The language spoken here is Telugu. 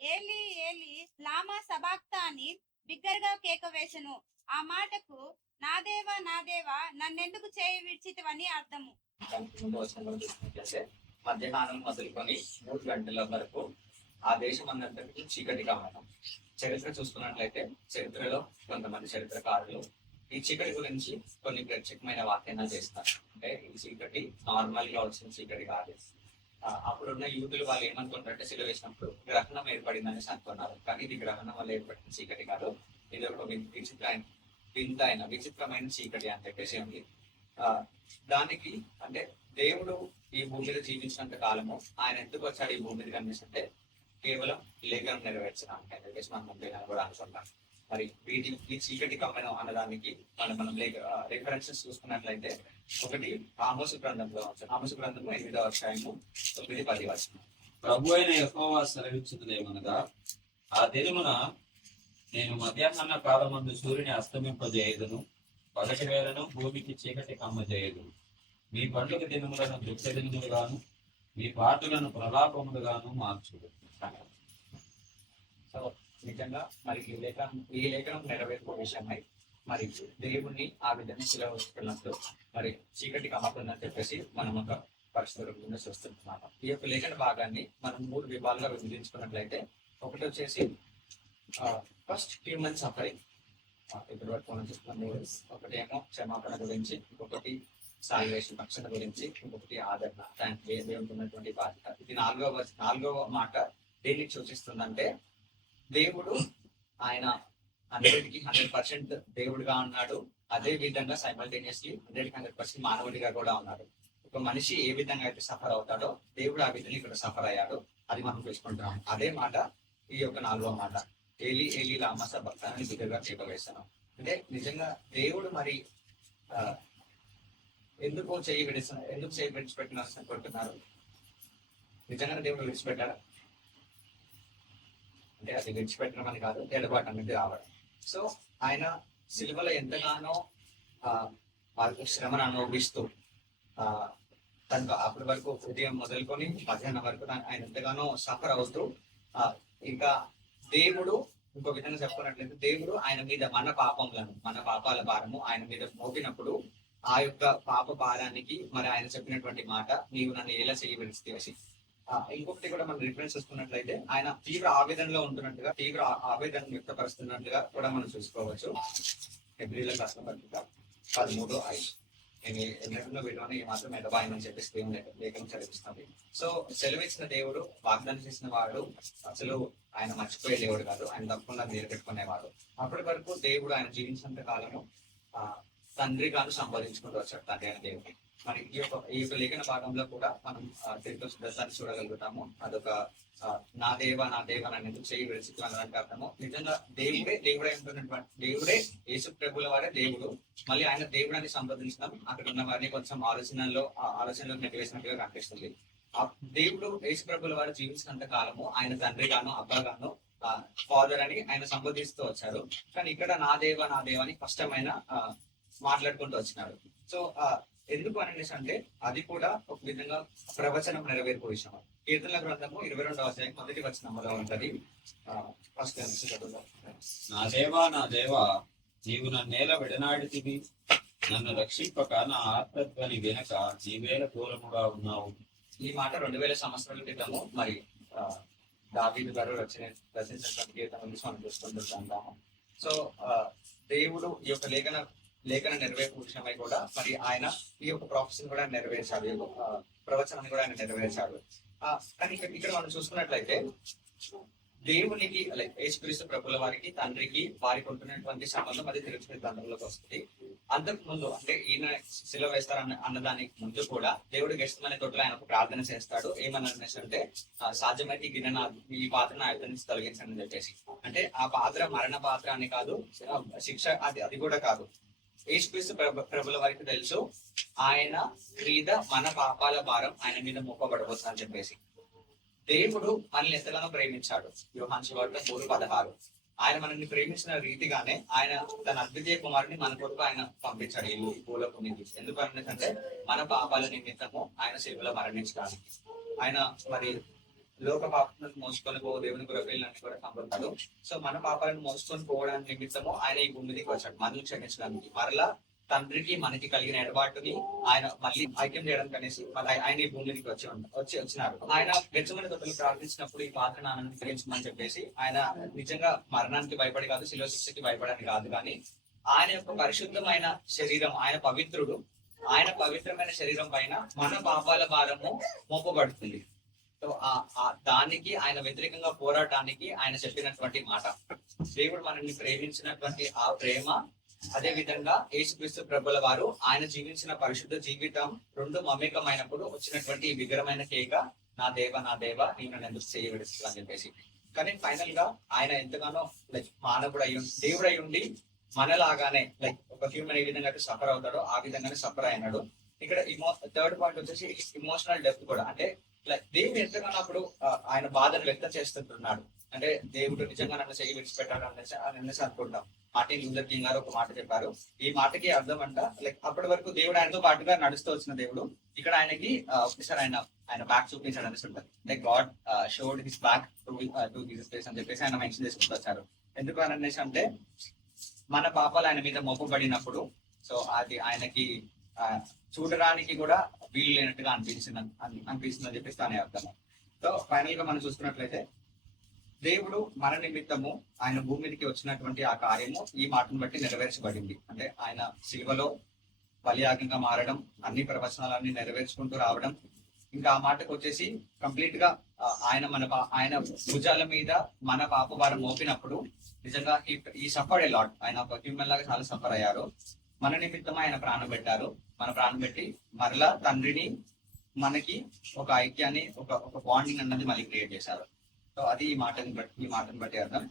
ఏలి ఏలి లామా సబాక్తా అని బిగ్గరగా కేక వేసెను ఆ మాటకు నా దేవా నా దేవా నన్నెందుకు చేయి విడిచితవని అర్థము. మధ్యాహ్నం మొదలుకొని మూడు గంటల వరకు ఆ దేశం అందరికీ చీకటి కావడం చరిత్ర చూసుకున్నట్లయితే చరిత్రలో కొంతమంది చరిత్రకారులు ఈ చీకటి గురించి కొన్ని ప్రత్యేకమైన వ్యాఖ్యానాలు చేస్తారు. అంటే ఈ చీకటి నార్మల్గా వచ్చిన చీకటి కాదు. అప్పుడున్న యూతులు వాళ్ళు ఏమనుకుంటారంటే సిలువ వేసినప్పుడు గ్రహణం ఏర్పడిందని అనుకున్నారు. కానీ ఇది గ్రహణం వల్ల ఏర్పడిన చీకటి కాదు. ఇది ఒక వి- విచిత్రమైన వింత అయిన విచిత్రమైన చీకటి అని చెప్పేసి ఉంది. ఆ, దానికి అంటే దేవుడు ఈ భూమి మీద జీవించినంత కాలము ఆయన ఎందుకు వచ్చాడు ఈ భూమి మీద కనిపిస్తుంటే కేవలం లేఖనం నెరవేర్చడానికి అని చెప్పేసి మనం ముందే కూడా అనుకుంటాం. మరి వీటి ఈ చీకటి కమ్మనం అన్నదానికి మనం మనం రిఫరెన్సెస్ చూసుకున్నట్లయితే ఒకటి ఆమోసు గ్రంథంలో ఆమోసు గ్రంథంలో ఎనిమిదవ అధ్యాయము తొమ్మిది పది వచ్చిన ప్రభు అయిన యెహోవా సెలవిచ్చినదేమనగా ఆ దినమున నేను మధ్యాహ్న కాలమందు సూర్యుని అస్తమింపజేయదును. పగటి వేళను భూమికి చీకటి కమ్మజేయదు మీ పండుగ దినములను దుఃఖ దినములుగాను మీ పాటలను ప్రలాపములుగాను మార్చుడు సో నిజంగా మరి ఈ లేఖనం ఈ లేఖనం నెరవేర్పు విషయమై మరి దేవుణ్ణి ఆ విధంగా సెలవుస్తున్నప్పుడు మరి చీకటి కమ్మకుందని చెప్పేసి మనం ఒక పరిస్థితుల గురించి చూస్తున్నాం. ఈ యొక్క లేఖన భాగాన్ని మనం మూడు విభాగాలుగా విభజించుకున్నట్లయితే ఒకటి వచ్చేసి ఫస్ట్ హ్యూమన్ సఫరింగ్ ఇప్పటి వరకు మనం చూస్తున్న మూడు. క్షమాపణ గురించి ఇంకొకటి సాల్వేషన్ రక్షణ గురించి ఇంకొకటి ఆదరణ. దానికి దేవునికి బాధ్యత? ఇది నాలుగవ నాలుగవ మాట దేనికి సూచిస్తుందంటే దేవుడు ఆయన హండ్రెడ్కి హండ్రెడ్ పర్సెంట్ దేవుడిగా ఉన్నాడు. అదే విధంగా సైమల్టేనియస్లీ హండ్రెడ్ హండ్రెడ్ పర్సెంట్ మానవుడిగా కూడా ఉన్నాడు. ఒక మనిషి ఏ విధంగా అయితే సఫర్ అవుతాడో దేవుడు ఆ విధంగా ఇక్కడ సఫర్ అయ్యాడు. అది మనం చూసుకుంటున్నాం అదే మాట ఈ యొక్క నాలుగో మాట. ఏలి ఏలి రామస భక్తాన్ని బిడ్డగా చేపవేశాను అంటే నిజంగా దేవుడు మరి ఎందుకు చేయి ఎందుకు చేయి విడిచిపెట్టిన అనుకుంటున్నారు నిజంగా దేవుడు విడిచిపెట్టాడా? అంటే అది విడిచిపెట్టడం అని కాదు ఎడబాటు అనేది రావడం సో ఆయన సిలువలో ఎంతగానో ఆ వాళ్ళకు శ్రమను అనుభవిస్తూ ఆ తనకు అప్పటి వరకు ఉదయం మొదలుకొని మధ్యాహ్నం వరకు ఆయన ఎంతగానో సఫర్ అవుతూ ఇంకా దేవుడు ఇంకో విధంగా చెప్పుకున్నట్లయితే దేవుడు ఆయన మీద మన పాపములను మన పాపాల భారము ఆయన మీద మోపినప్పుడు ఆ యొక్క పాప భారానికి మరి ఆయన చెప్పినటువంటి మాట నీవు నన్ను ఎలా చేయవలసి ఇంకొకటి కూడా మనం రిఫరెన్స్ చూసుకున్నట్లయితే ఆయన తీవ్ర ఆవేదనలో ఉంటున్నట్టుగా తీవ్ర ఆవేదన వ్యక్తపరుస్తున్నట్టుగా కూడా మనం చూసుకోవచ్చు. ఎబ్రిల రాష్ట్ర పత్రిక పదమూడు ఐదు. నేను ఎన్నడూ వీడియోని ఈ మాత్రం ఎడబాయమని చెప్పి స్క్రీన్ లేఖ- లేఖనం చదివిస్తుంది సో సెలవిచ్చిన దేవుడు వాగ్దానం చేసిన వాడు అసలు ఆయన మర్చిపోయే దేవుడు కాదు ఆయన తప్పకుండా నిలబెట్టుకునేవాడు అప్పటి వరకు దేవుడు ఆయన జీవించినంత కాలము ఆ తండ్రిగాను సంపాదించుకుంటూ వచ్చాడు తండ్రి అయిన దేవుడు. మరి ఈ యొక్క ఈ యొక్క లేఖన భాగంలో కూడా మనం ఆ, తిరిగి దశాన్ని చూడగలుగుతాము. అదొక నా దేవ నా దేవ నన్ను ఎందుకు చేయి విడిచి అర్థము నిజంగా దేవుడే దేవుడే ఉంటున్నటువంటి దేవుడే యేసు ప్రభుల వారే దేవుడు. మళ్ళీ ఆయన దేవుడని సంప్రదించడం అక్కడ ఉన్న వారిని కొంచెం ఆలోచనలో ఆ ఆలోచనలో నెట్టివేసినట్టుగా కనిపిస్తుంది. ఆ దేవుడు యేసు ప్రభుల వారు జీవించినంత కాలము ఆయన తండ్రి గాను అబ్బగాను ఫాదర్ అని ఆయన సంబోధిస్తూ వచ్చారు. కానీ ఇక్కడ నా దేవ నా దేవ అని స్పష్టమైన మాట్లాడుకుంటూ వచ్చినాడు సో ఎందుకు అనేసి అంటే అది కూడా ఒక విధంగా ప్రవచనం నెరవేర్పు విషయం. కీర్తనల గ్రంథము ఇరవై రెండవ అధ్యాయం మొదటి వచనంలో ఉంటది. ఫస్ట్ నా దేవా నా దేవా నీవు నన్నేల విడనాడితివి. నన్ను రక్షింపక నా ఆత్మత్వని వెనక నీవేల దూరముగా ఉన్నావు. ఈ మాట రెండు వేల సంవత్సరాల క్రితము మరి దావీదు గారు రచన రచించినటువంటి కీర్తన నుంచి మనం చూస్తుంటాము సో దేవుడు ఈ యొక్క లేఖన లేఖన నెరవేర్పు విషయమై కూడా మరి ఆయన ఈ యొక్క ప్రాఫెషన్ కూడా నెరవేర్చాడు ఈ యొక్క ప్రవచనాన్ని కూడా ఆయన నెరవేర్చాడు కానీ ఇక్కడ ఇక్కడ మనం చూసుకున్నట్లయితే దేవునికి లైక్ యేసుక్రీస్తు ప్రభుల వారికి తండ్రికి వారికి ఉంటున్నటువంటి సంబంధం అది తెలుసుకునే తండ్రులకు వస్తుంది. అంతకు ముందు అంటే ఈయన శిల వేస్తారన్న అన్నదానికి ముందు కూడా దేవుడు గెస్తమనే తోటలో ఆయన ఒక ప్రార్థన చేస్తాడు. ఏమన్నా అంటే సాధ్యమైతే గిన్నె నా- ఈ పాత్ర నా యుద్ధ నుంచి తొలగించండి అని చెప్పేసి. అంటే ఆ పాత్ర మరణ పాత్ర అని కాదు శిక్ష అది అది కూడా కాదు. యేసుక్రీస్తు ప్రభుల వారికి తెలుసు ఆయన క్రీద మన పాపాల భారం ఆయన మీద మొక్కబడవచ్చు అని చెప్పేసి. దేవుడు మనల్ని ఎంతగానో ప్రేమించాడు. యోహాన్ శివార్త మూడు పదహారు. ఆయన మనల్ని ప్రేమించిన రీతిగానే ఆయన తన అద్వితీయ కుమారుని మన కొరకు ఆయన పంపించాడు ఈ భూలోకం నుంచి. ఎందుకు అంటే మన పాపాల నిమిత్తము ఆయన శిలువలో మరణించడానికి. ఆయన మరి లోక పాపాలను మోసుకొని పో దేవుని గురపిల్లని కూడా సంపడతాడు సో మన పాపాలను మోసుకొని పోవడానికి నిమిత్తము ఆయన ఈ భూమి మీదకి వచ్చాడు. మనల్ని క్షమించడానికి. మరలా తండ్రికి మనకి కలిగిన ఎడబాటుని ఆయన మళ్ళీ ఐక్యం చేయడానికి అనేసి మళ్ళీ ఆయన ఈ భూమి మీదకి వచ్చి వచ్చి వచ్చినారు ఆయన గెచ్చమని తొట్టలు ప్రార్థించినప్పుడు ఈ పాత్రను అనుగ్రహించమని చెప్పేసి ఆయన నిజంగా మరణానికి భయపడి కాదు శిలో శిక్షకి భయపడని కాదు కానీ ఆయన యొక్క పరిశుద్ధమైన శరీరం ఆయన పవిత్రుడు. ఆయన పవిత్రమైన శరీరం పైన మన పాపాల భారము మోపబడుతుంది. సో ఆ- దానికి ఆయన వ్యతిరేకంగా పోరాటానికి ఆయన చెప్పినటువంటి మాట. దేవుడు మనల్ని ప్రేమించినటువంటి ఆ ప్రేమ అదే విధంగా యేసుక్రీస్తు ప్రభుల వారు ఆయన జీవించిన పరిశుద్ధ జీవితం రెండు మమేకమైనప్పుడు వచ్చినటువంటి విగ్రహమైన కేక నా దేవ నా దేవ నేను ఎందుకు చేయబడిస్తు అని చెప్పేసి. కానీ ఫైనల్గా ఆయన ఎంతగానో లైక్ మానవుడు అయ్యి ఉండి- దేవుడు అయి ఉండి మనలాగానే లైక్ ఒక హ్యూమన్ ఏ విధంగా అయితే సఫర్ అవుతాడో ఆ విధంగానే సఫర్ అయినాడు. ఇక్కడ ఇమో థర్డ్ పాయింట్ వచ్చేసి ఇమోషనల్ డెప్త్ కూడా. అంటే దేవుడు ఎంతగానప్పుడు ఆయన బాధను వ్యక్తం చేస్తుంటున్నాడు. అంటే దేవుడు నిజంగా నన్ను చేయి విడిచిపెట్టాడు అనేసి అనేసి అనుకుంటాం. మార్టిన్ లూథర్ కింగ్ గారు ఒక మాట చెప్పారు. ఈ మాటకి అర్థం అంట లైక్ అప్పటి వరకు దేవుడు ఆయనతో పాటుగా నడుస్తూ వచ్చిన దేవుడు. ఇక్కడ ఆయనకి ఒకసారి ఆయన ఆయన బ్యాక్ చూపించాడు అనేసి ఉంటుంది like God showed his back to to Jesus place అని చెప్పేసి ఆయన మెన్షన్ చేసుకుంటూ వచ్చారు. ఎందుకు అని అనేసి అంటే మన పాపాలు ఆయన మీద మోపబడినప్పుడు సో అది ఆయనకి చూడడానికి కూడా వీలు లేనట్టుగా అనిపించింది అని- అనిపిస్తుంది అని చెప్పేసి దాని అర్థం. సో ఫైనల్గా మనం చూసుకున్నట్లయితే దేవుడు మన నిమిత్తము ఆయన భూమి మీదకి వచ్చినటువంటి ఆ కార్యము ఈ మాటను బట్టి నెరవేర్చబడింది. అంటే ఆయన శిల్వలో బలియాగంగా మారడం అన్ని ప్రవచనాలన్నీ నెరవేర్చుకుంటూ రావడం ఇంకా ఆ మాటకు వచ్చేసి కంప్లీట్గా ఆయన మన పా- ఆయన భుజాల మీద మన పాప వారు మోపినప్పుడు నిజంగా ఈ- ఈ సఫర్ లాట్ ఆయన ఒక హ్యూమన్ లాగా చాలా సఫర్ అయ్యారు. మన నిమిత్తం ఆయన ప్రాణం పెట్టారు. మన ప్రాణం పెట్టి మరలా తండ్రిని మనకి ఒక ఐక్యాన్ని ఒక ఒక బాండింగ్ అన్నది మళ్ళీ క్రియేట్ చేశారు. సో అది ఈ మాటని బట్టి ఈ మాటను బట్టి అర్థం.